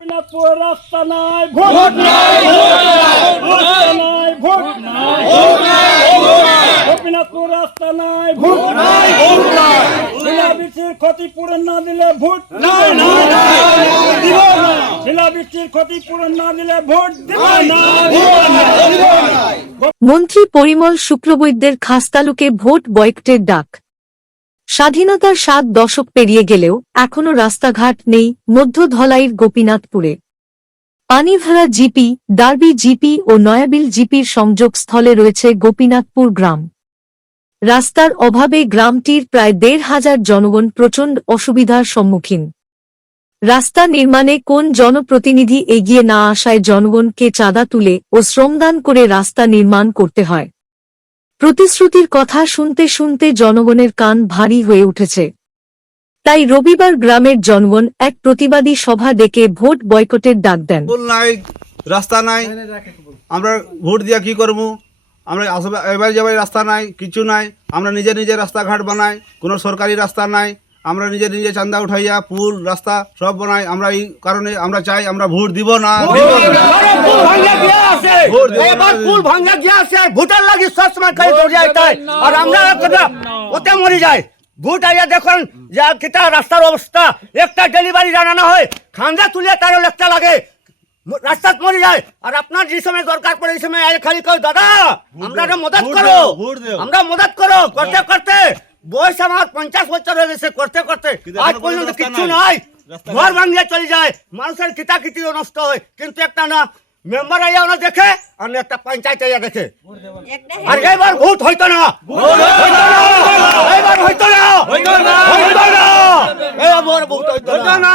গোপীনাথপুর রাস্তা নাই, ভোট নাই, রাস্তা নাই, ভোট নাই, গোপীনাথপুর রাস্তা নাই, ভোট নাই, শিলাবৃষ্টির ক্ষতিপূরণ না দিলে ভোট শিলাবৃষ্টির ক্ষতিপূরণ না দিলে ভোট মন্ত্রী পরিমল শুক্রবৈদ্যের খাসতালুকে ভোট বয়কটের ডাক। স্বাধীনতার 7 দশক পেরিয়ে গেলেও এখনো রাস্তাঘাট নেই মধ্য ধলাইর গোপীনাথপুরে। পানিভাড়া জিপি, ডার্বি জিপি ও নয়াবিল জিপির সংযোগস্থলে রয়েছে গোপীনাথপুর গ্রাম। রাস্তার অভাবে গ্রামটির প্রায় 1,500 জনগণ প্রচণ্ড অসুবিধার সম্মুখীন। রাস্তা নির্মাণে কোন জনপ্রতিনিধি এগিয়ে না আসায় জনগণকে চাঁদা তুলে ও শ্রমদান করে রাস্তা নির্মাণ করতে হয়। প্রতিশ্রুতির কথা শুনতে শুনতে জনগণের কান ভারী হয়ে উঠেছে। তাই রবিবার গ্রামের জনগণ এক প্রতিবাদী সভা ডেকে ভোট বয়কটের ডাক দেন। নাই, রাস্তা নাই, আমরা ভোট দিয়া কি করবো? আমরা এবার যাবার রাস্তা নাই, কিছু নাই। আমরা নিজে নিজে রাস্তাঘাট বানাই, কোনো সরকারি রাস্তা নাই। আমরা নিজে নিজে চান্দা উঠাইয়া পুল রাস্তা সব বানাই। আমরা এই কারণে আমরা চাই আমরা ভোট দিব না। ভোটার লাগি সবসময় খালি দৌড়ে যায় আর আমরা ওতে মরে যাই। ভোট আইয়া দেখুন যে কিতা রাস্তার অবস্থা, একটা ডেলিভারি জানানো হয় খান্দা তুলে তার লেখটা লাগে, রাস্তা মরে যায়। আর আপনার যে সময় দরকার পড়ে এই সময় খালি কই দাদা আমরা মদত করো, আমরা মদত করো। করতে করতে বয়স আমার 50 বছর হয়ে গেছে, করতে করতে আজ পর্যন্ত কিছু নাই। ঘর ভাঙিয়ে চলে যায়, মানুষের কিতাকিতি নষ্ট হয়, কিন্তু একটা না মেম্বার আইয়া ওনা দেখে আর একটা পঞ্চায়েত আইয়া দেখে। আর এবার ভোট হইতো না, এবার হইতো না, এবার ভোট হইতো না।